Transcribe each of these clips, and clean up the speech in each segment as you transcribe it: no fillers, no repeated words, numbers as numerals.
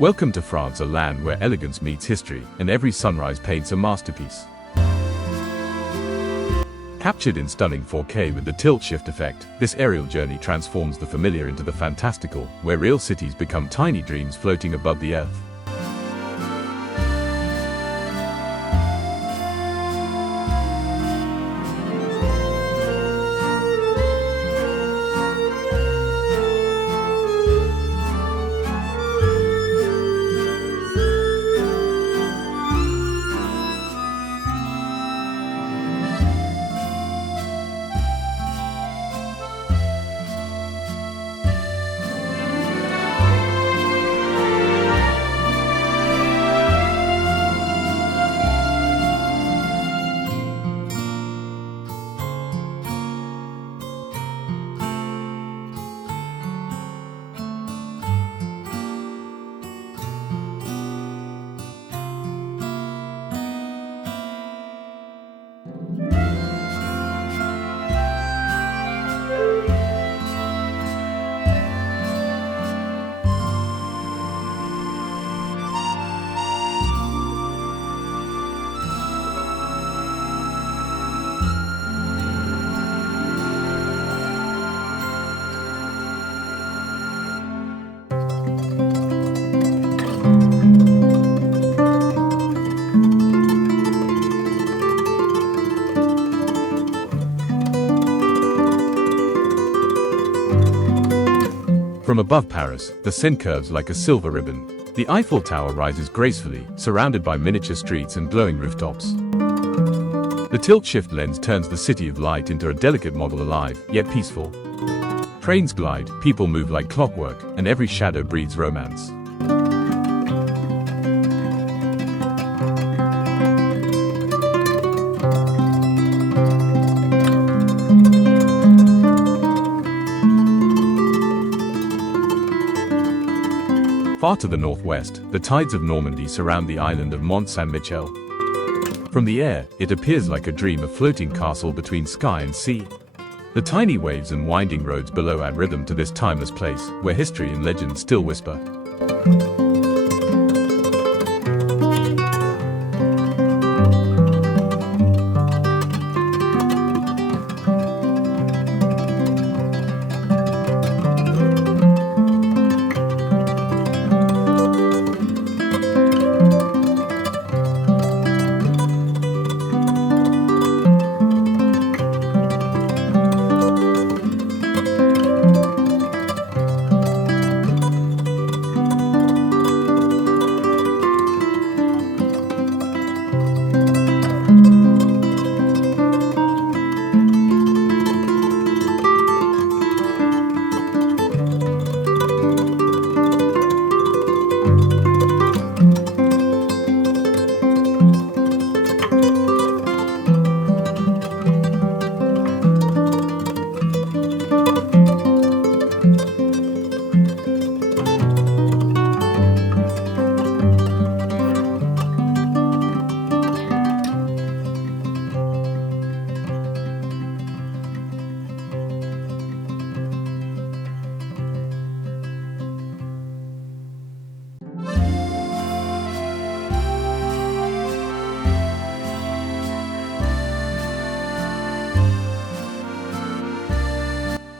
Welcome to France, a land where elegance meets history, and every sunrise paints a masterpiece. Captured in stunning 4K with the tilt-shift effect, this aerial journey transforms the familiar into the fantastical, where real cities become tiny dreams floating above the earth. From above Paris, the Seine curves like a silver ribbon. The Eiffel Tower rises gracefully, surrounded by miniature streets and glowing rooftops. The tilt-shift lens turns the city of light into a delicate model, alive, yet peaceful. Trains glide, people move like clockwork, and every shadow breathes romance. Far to the northwest, the tides of Normandy surround the island of Mont Saint-Michel. From the air, it appears like a dream, a floating castle between sky and sea. The tiny waves and winding roads below add rhythm to this timeless place, where history and legend still whisper.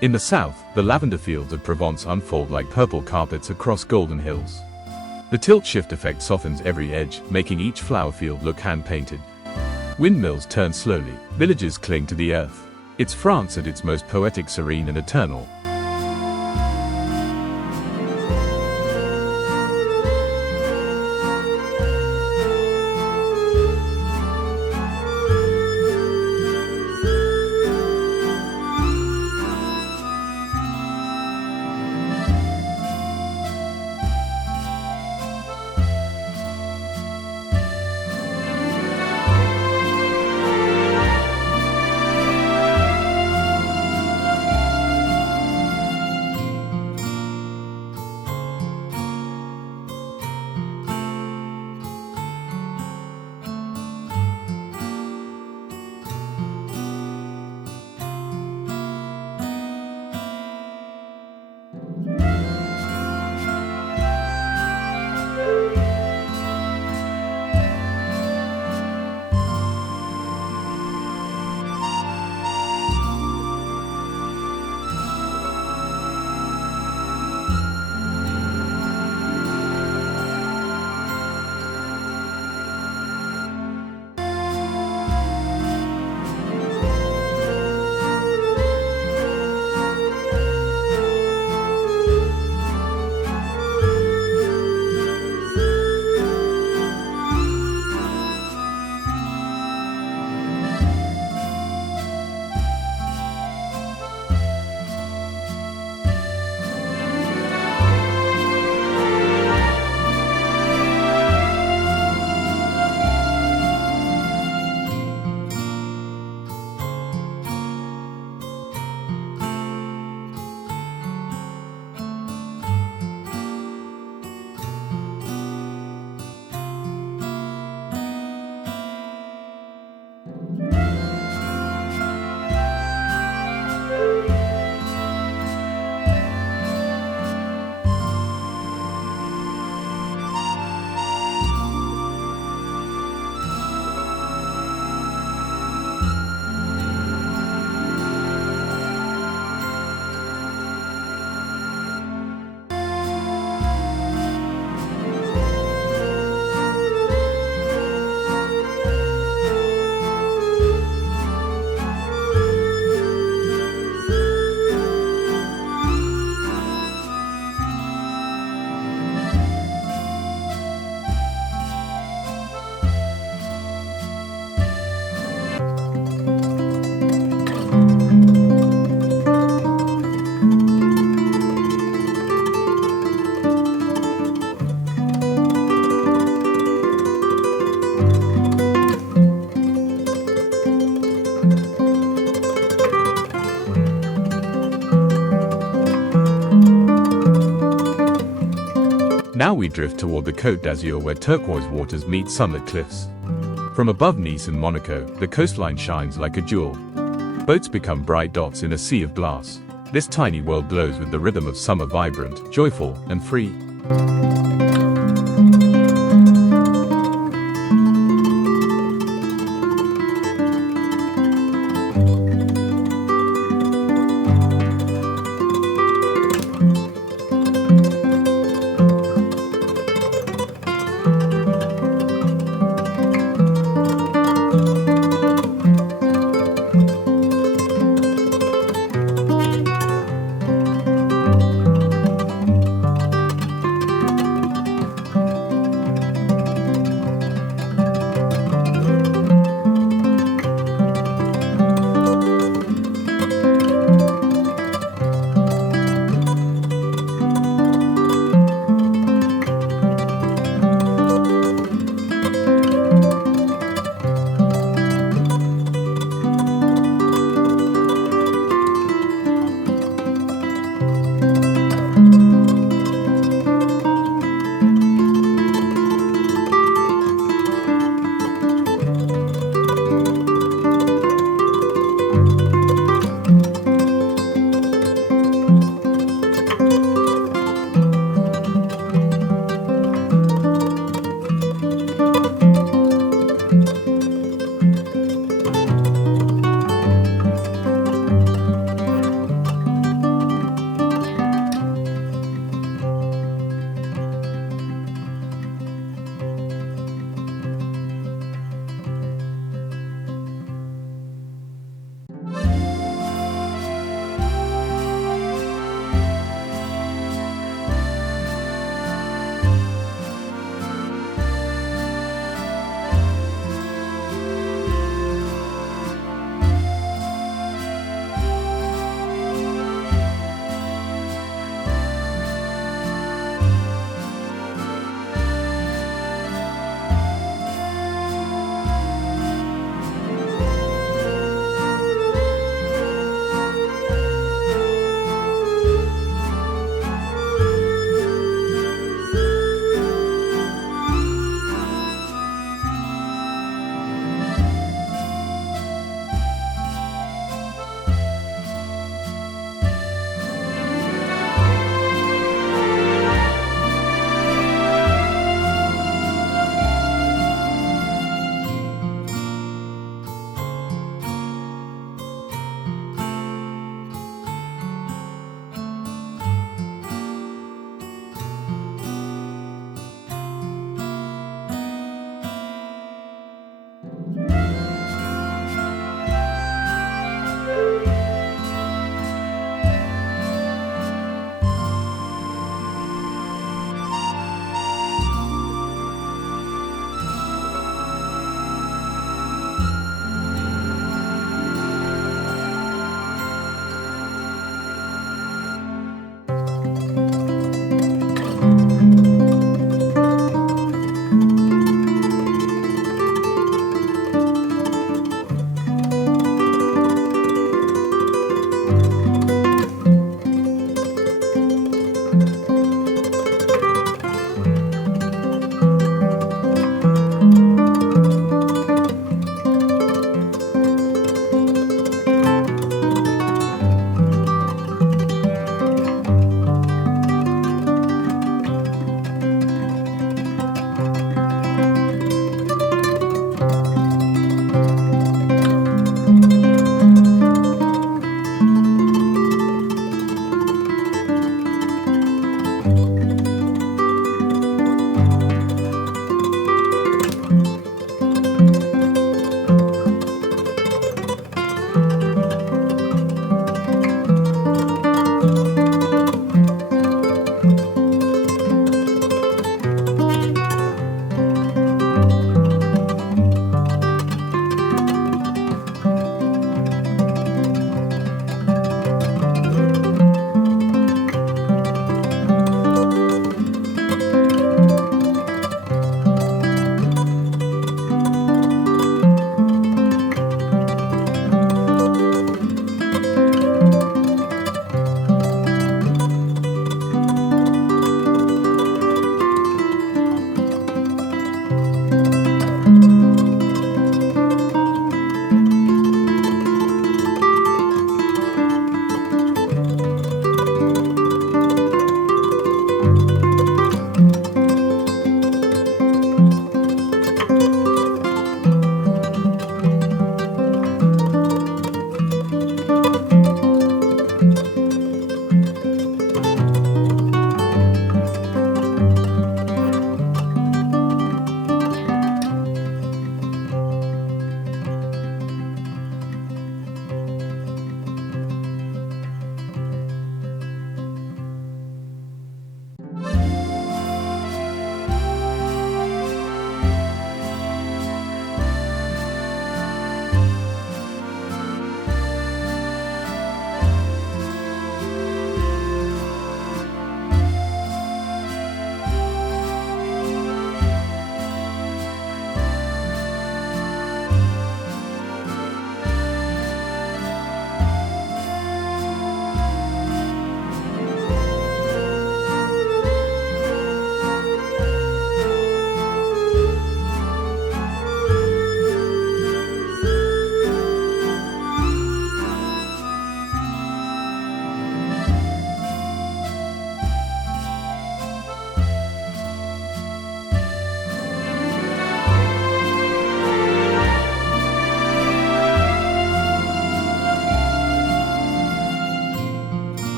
In the south, the lavender fields of Provence unfold like purple carpets across golden hills. The tilt-shift effect softens every edge, making each flower field look hand-painted. Windmills turn slowly, villages cling to the earth. It's France at its most poetic, serene and eternal. Now we drift toward the Côte d'Azur where turquoise waters meet sunlit cliffs. From above Nice and Monaco, the coastline shines like a jewel. Boats become bright dots in a sea of glass. This tiny world glows with the rhythm of summer, vibrant, joyful, and free.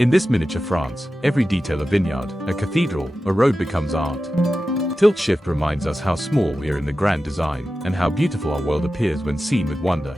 In this miniature France, every detail a vineyard, a cathedral, a road becomes art. Tilt shift reminds us how small we are in the grand design, and how beautiful our world appears when seen with wonder.